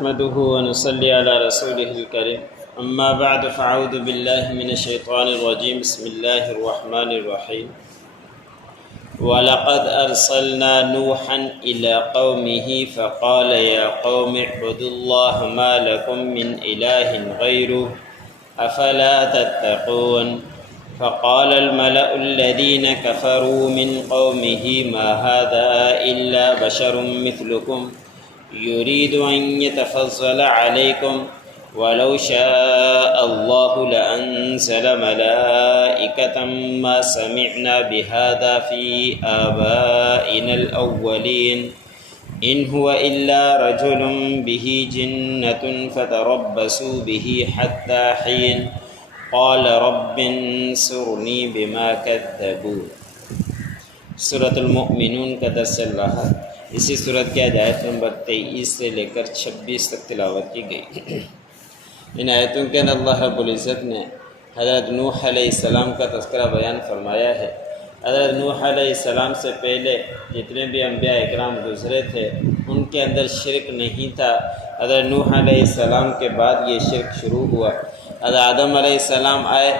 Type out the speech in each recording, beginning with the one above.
نحمده ونصلي على رسوله الكريم اما بعد فاعوذ بالله من الشيطان الرجيم بسم الله الرحمن الرحيم ولقد ارسلنا نوحا الى قومه فقال يا قوم اعبدوا الله ما لكم من اله غيره افلا تتقون فقال الملأ الذين كفروا من قومه ما هذا الا بشر مثلكم يريد أن يتفضل عليكم ولو شاء الله لأنزل ملائكة ما سمعنا بهذا في آبائنا الأولين إن هو إلا رجل به جنة فتربصوا به حتى حين قال رب انصرني بما كذبون۔ سورة المؤمنون کا درس چل رہا۔ اسی صورت کی آیت نمبر 23 سے لے کر 26 تک تلاوت کی گئی۔ ان آیتوں کے اندر اللہ رب العزت نے حضرت نوح علیہ السلام کا تذکرہ بیان فرمایا ہے۔ حضرت نوح علیہ السلام سے پہلے جتنے بھی انبیاء اکرام گزرے تھے ان کے اندر شرک نہیں تھا۔ حضرت نوح علیہ السلام کے بعد یہ شرک شروع ہوا۔ حضرت آدم علیہ السلام آئے،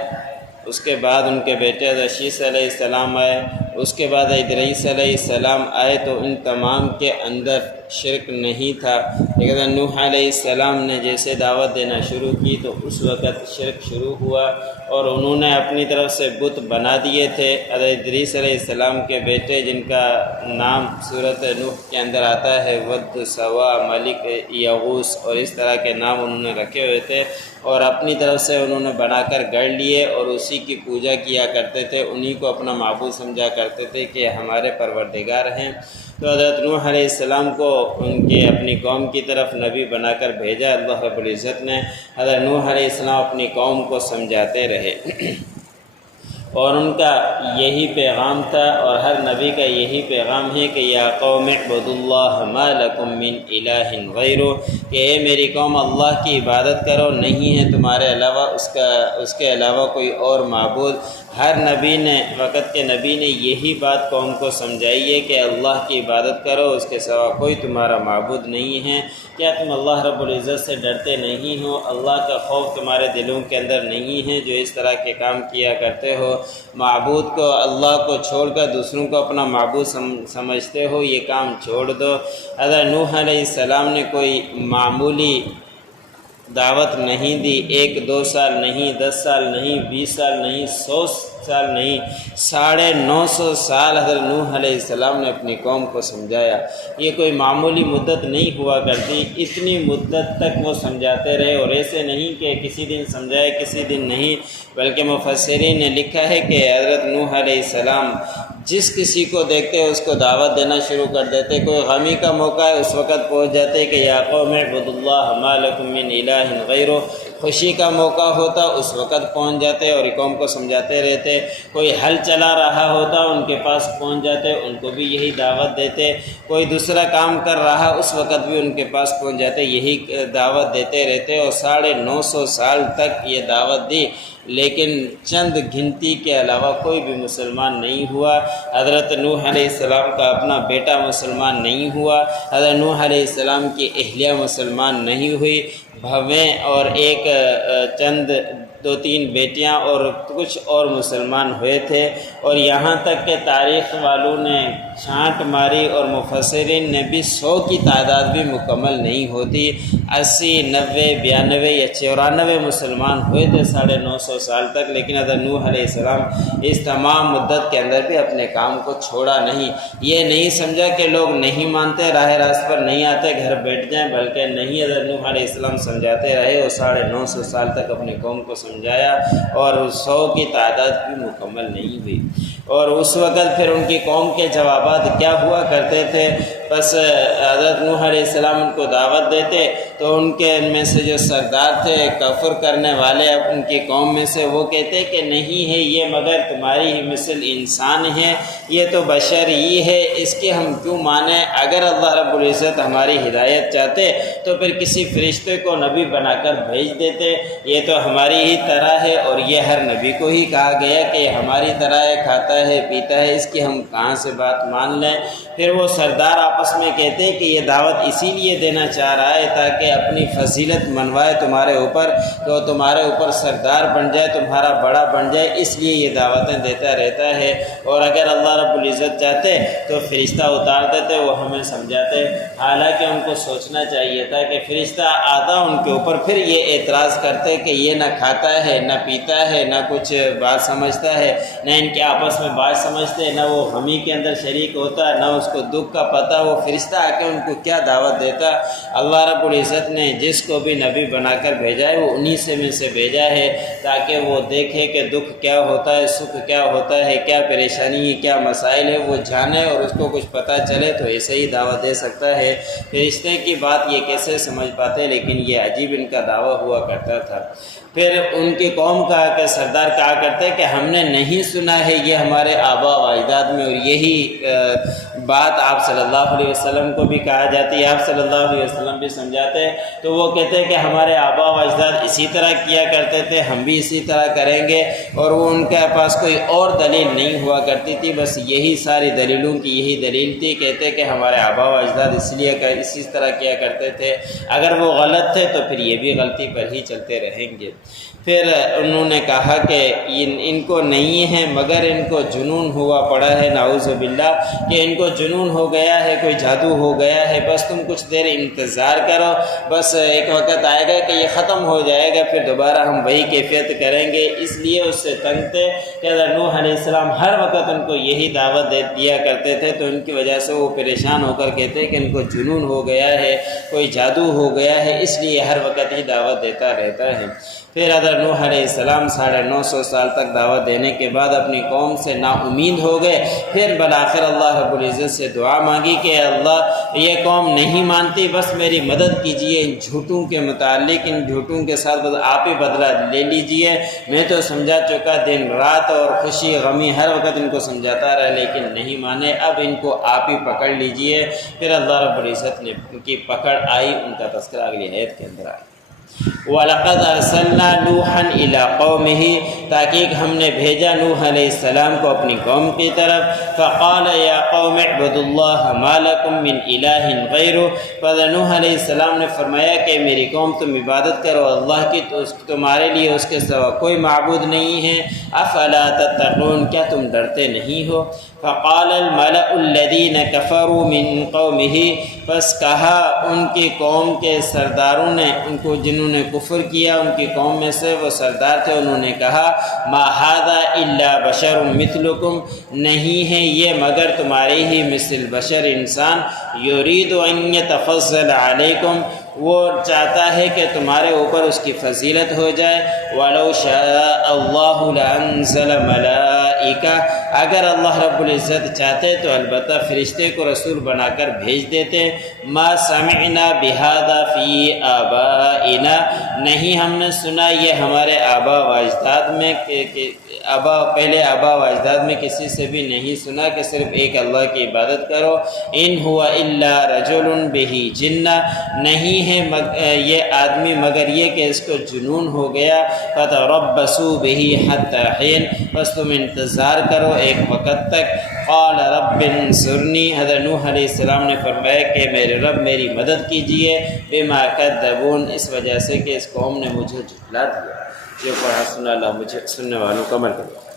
اس کے بعد ان کے بیٹے حضرت شیث علیہ السلام آئے، اس کے بعد ادریس علیہ السلام آئے، تو ان تمام کے اندر شرک نہیں تھا۔ لیکن نوح علیہ السلام نے جیسے دعوت دینا شروع کی تو اس وقت شرک شروع ہوا اور انہوں نے اپنی طرف سے بت بنا دیے تھے۔ حضرت ادریس علیہ السلام کے بیٹے جن کا نام سورۃ نوح کے اندر آتا ہے ود، سوا، ملک، یغوث اور اس طرح کے نام انہوں نے رکھے ہوئے تھے اور اپنی طرف سے انہوں نے بنا کر گڑھ لیے اور اسی کی پوجا کیا کرتے تھے، انہی کو اپنا معبود سمجھا کرتے تھے کہ ہمارے پروردگار ہیں۔ تو حضرت نوح علیہ السلام کو ان کے اپنی قوم کی طرف نبی بنا کر بھیجا اللہ رب العزت نے۔ حضرت نوح علیہ السلام اپنی قوم کو سمجھاتے رہے اور ان کا یہی پیغام تھا اور ہر نبی کا یہی پیغام ہے کہ یا قوم اعبدوا اللہ ما لکم من الہ غیرہ، کہ اے میری قوم اللہ کی عبادت کرو، نہیں ہے تمہارے علاوہ اس کے علاوہ کوئی اور معبود۔ ہر نبی نے، وقت کے نبی نے یہی بات قوم کو سمجھائی ہے کہ اللہ کی عبادت کرو، اس کے سوا کوئی تمہارا معبود نہیں ہے۔ کیا تم اللہ رب العزت سے ڈرتے نہیں ہو؟ اللہ کا خوف تمہارے دلوں کے اندر نہیں ہے جو اس طرح کے کام کیا کرتے ہو؟ معبود کو، اللہ کو چھوڑ کر دوسروں کو اپنا معبود سمجھتے ہو، یہ کام چھوڑ دو۔ حضرت نوح علیہ السلام نے کوئی معمولی دعوت نہیں دی، 1-2 سال نہیں، 10 سال نہیں، 20 سال نہیں، 100 سال نہیں، 950 سال حضرت نوح علیہ السلام نے اپنی قوم کو سمجھایا۔ یہ کوئی معمولی مدت نہیں ہوا کرتی، اتنی مدت تک وہ سمجھاتے رہے اور ایسے نہیں کہ کسی دن سمجھائے کسی دن نہیں، بلکہ مفسرین نے لکھا ہے کہ حضرت نوح علیہ السلام جس کسی کو دیکھتے اس کو دعوت دینا شروع کر دیتے۔ کوئی غمی کا موقع ہے اس وقت پہنچ جاتے کہ یا قوم اعبدوا اللہ ما لکم من الہ غیرہ، خوشی کا موقع ہوتا اس وقت پہنچ جاتے اور قوم کو سمجھاتے رہتے۔ کوئی حل چلا رہا ہوتا ان کے پاس پہنچ جاتے، ان کو بھی یہی دعوت دیتے۔ کوئی دوسرا کام کر رہا اس وقت بھی ان کے پاس پہنچ جاتے، یہی دعوت دیتے رہتے اور 950 سال تک یہ دعوت دی، لیکن چند گنتی کے علاوہ کوئی بھی مسلمان نہیں ہوا۔ حضرت نوح علیہ السلام کا اپنا بیٹا مسلمان نہیں ہوا، حضرت نوح علیہ السلام کی اہلیہ مسلمان نہیں ہوئی، بھویں اور ایک چند 2-3 بیٹیاں اور کچھ اور مسلمان ہوئے تھے۔ اور یہاں تک کہ تاریخ والوں نے چھانٹ ماری اور مفسرین نے بھی 100 کی تعداد بھی مکمل نہیں ہوتی، 80، 90، 92 یا 94 مسلمان ہوئے تھے 950 سال تک۔ لیکن حضرت نوح علیہ السلام اس تمام مدت کے اندر بھی اپنے کام کو چھوڑا نہیں۔ یہ نہیں سمجھا کہ لوگ نہیں مانتے، راہ راست پر نہیں آتے، گھر بیٹھ جائیں، بلکہ نہیں، حضرت نوح علیہ السلام سمجھاتے رہے اور 950 سال تک اپنی قوم کو سمجھایا اور 100 کی تعداد بھی مکمل نہیں ہوئی۔ اور اس وقت پھر ان کی قوم کے جوابات کیا ہوا کرتے تھے؟ بس حضرت نوح علیہ السلام ان کو دعوت دیتے تو ان میں سے جو سردار تھے کفر کرنے والے ان کی قوم میں سے، وہ کہتے کہ نہیں ہے یہ مگر تمہاری ہی مثل انسان ہے، یہ تو بشر ہی ہے، اس کے ہم کیوں مانیں؟ اگر اللہ رب العزت ہماری ہدایت چاہتے تو پھر کسی فرشتے کو نبی بنا کر بھیج دیتے، یہ تو ہماری ہی طرح ہے اور یہ ہر نبی کو ہی کہا گیا کہ ہماری طرح ہے، کھاتا ہے پیتا ہے، اس کی ہم کہاں سے بات مان لیں؟ پھر وہ سردار آپس میں کہتے کہ یہ دعوت اسی لیے دینا چاہ رہا ہے تاکہ کہ اپنی فضیلت منوائے تمہارے اوپر، تو تمہارے اوپر سردار بن جائے، تمہارا بڑا بن جائے، اس لیے یہ دعوتیں دیتا رہتا ہے۔ اور اگر اللہ رب العزت چاہتے تو فرشتہ اتار دیتے، وہ ہمیں سمجھاتے۔ حالانکہ ان کو سوچنا چاہیے تھا کہ فرشتہ آتا ان کے اوپر، پھر یہ اعتراض کرتے کہ یہ نہ کھاتا ہے، نہ پیتا ہے، نہ کچھ بات سمجھتا ہے، نہ ان کے آپس میں بات سمجھتے، نہ وہ غمی کے اندر شریک ہوتا، نہ اس کو دکھ کا پتہ، وہ فرشتہ آ کے ان کو کیا دعوت دیتا۔ اللہ رب العزت نے جس کو بھی نبی بنا کر بھیجا ہے وہ انہی میں سے بھیجا ہے، تاکہ وہ دیکھے کہ دکھ کیا ہوتا ہے، سکھ کیا ہوتا ہے، کیا پریشانی ہے، کیا مسائل ہے، وہ جانے اور اس کو کچھ پتہ چلے تو ایسے ہی دعوت دے سکتا ہے۔ فرشتے کی بات یہ کیسے سمجھ پاتے، لیکن یہ عجیب ان کا دعویٰ ہوا کرتا تھا۔ پھر ان کی قوم کا کہ سردار کہا کرتے کہ ہم نے نہیں سنا ہے یہ ہمارے آبا و اجداد میں، اور یہی بات آپ صلی اللہ علیہ وسلم کو بھی کہا جاتی ہے، آپ صلی اللہ علیہ وسلم بھی سمجھاتے ہیں، تو وہ کہتے ہیں کہ ہمارے آبا و اجداد اسی طرح کیا کرتے تھے، ہم بھی اسی طرح کریں گے، اور وہ ان کے پاس کوئی اور دلیل نہیں ہوا کرتی تھی، بس یہی ساری دلیلوں کی یہی دلیل تھی۔ کہتے کہ ہمارے آبا و اجداد اسی طرح کیا کرتے تھے، اگر وہ غلط تھے تو پھر یہ بھی غلطی پر ہی چلتے رہیں گے۔ پھر انہوں نے کہا کہ ان کو نہیں ہے مگر ان کو جنون ہوا پڑا ہے، نعوذ باللہ، کہ ان کو جنون ہو گیا ہے، کوئی جادو ہو گیا ہے، بس تم کچھ دیر انتظار کرو، بس ایک وقت آئے گا کہ یہ ختم ہو جائے گا، پھر دوبارہ ہم وہی کیفیت کریں گے۔ اس لیے اس سے تنگ تھے کہ حضرت نوح علیہ السلام ہر وقت ان کو یہی دعوت دیا کرتے تھے، تو ان کی وجہ سے وہ پریشان ہو کر کہتے کہ ان کو جنون ہو گیا ہے، کوئی جادو ہو گیا ہے، اس لیے ہر وقت ہی دعوت دیتا رہتا ہے۔ پھر حضرت نوح علیہ السلام 950 سال تک دعوت دینے کے بعد اپنی قوم سے نا امید ہو گئے۔ پھر بالآخر اللہ رب العزت سے دعا مانگی کہ اللہ یہ قوم نہیں مانتی، بس میری مدد کیجئے ان جھوٹوں کے متعلق، ان جھوٹوں کے ساتھ بس آپ ہی بدلہ لے لیجئے۔ میں تو سمجھا چکا، دن رات اور خوشی غمی ہر وقت ان کو سمجھاتا رہا، لیکن نہیں مانے، اب ان کو آپ ہی پکڑ لیجئے۔ پھر اللہ رب العزت نے ان کی پکڑ آئی، ان کا تذکرہ اگلی آیت کے اندر آیا۔ وَلَقَدْ أَرْسَلْنَا نُوحًا إِلَىٰ قَوْمِهِ، تحقیق ہم نے بھیجا نوح علیہ السلام کو اپنی قوم کی طرف۔ فَقَالَ يَا قَوْمِ اعْبُدُوا اللَّهَ مَا لَكُم مِّنْ إِلَٰهٍ غَيْرُهُ، پس نوح علیہ السلام نے فرمایا کہ میری قوم تم عبادت کرو اللہ کی، تو تمہارے لیے اس کے سوا کوئی معبود نہیں ہے۔ أَفَلَا تَتَّقُونَ، کیا تم ڈرتے نہیں ہو؟ فَقَالَ الْمَلَأُ الَّذِينَ كَفَرُوا مِن قَوْمِهِ، پس کہا ان کی قوم کے سرداروں نے، ان کو جنہوں نے کفر کیا ان کی قوم میں سے وہ سردار تھے، انہوں نے کہا ما ھذا الا بشر مثلکم، نہیں ہے یہ مگر تمہارے ہی مثل بشر انسان، یرید ان یتفضل علیکم، وہ چاہتا ہے کہ تمہارے اوپر اس کی فضیلت ہو جائے۔ وَلَوْ شَاءَ اللَّهُ لَأَنزَلَ مَلَائِکَةً، اگر اللہ رب العزت چاہتے تو البتہ فرشتے کو رسول بنا کر بھیج دیتے۔ مَا سَمِعْنَا بِهَذَا فِي آبَائِنَا، نہیں ہم نے سنا یہ ہمارے آبا و اجداد میں، پہلے آبا و اجداد میں کسی سے بھی نہیں سنا کہ صرف ایک اللہ کی عبادت کرو۔ ان ہوا الا رجل بہ جنہ، نہیں ہے یہ آدمی مگر یہ کہ اس کو جنون ہو گیا۔ فتربصوا بہ حتی حین، بس تم انتظار کرو ایک وقت تک۔ قال رب انصرنی، حضرت نوح علیہ السلام نے فرمایا کہ میرے رب میری مدد کیجئے، بما کذبون، اس وجہ سے کہ اس قوم نے مجھے جھٹلا دیا۔ یہ پڑھا سنا اللہ مجھے سننے والوں کو عمل کرو۔